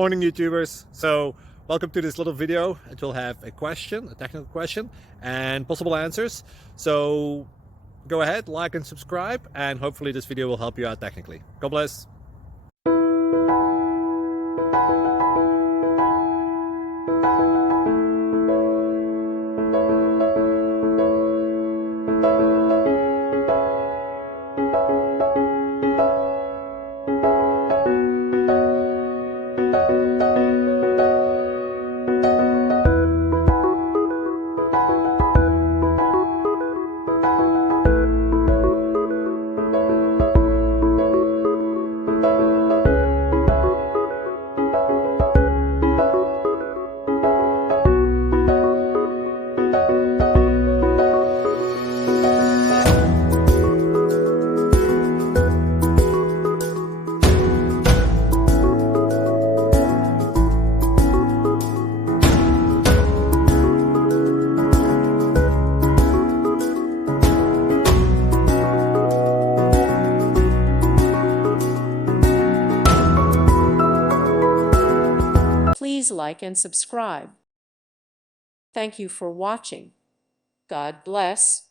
Morning YouTubers. So welcome to this little video. It will have a question, a technical question, and possible answers. So go ahead, like and subscribe, and hopefully this video will help you out technically. God bless. Please like and subscribe. Thank you for watching. God bless.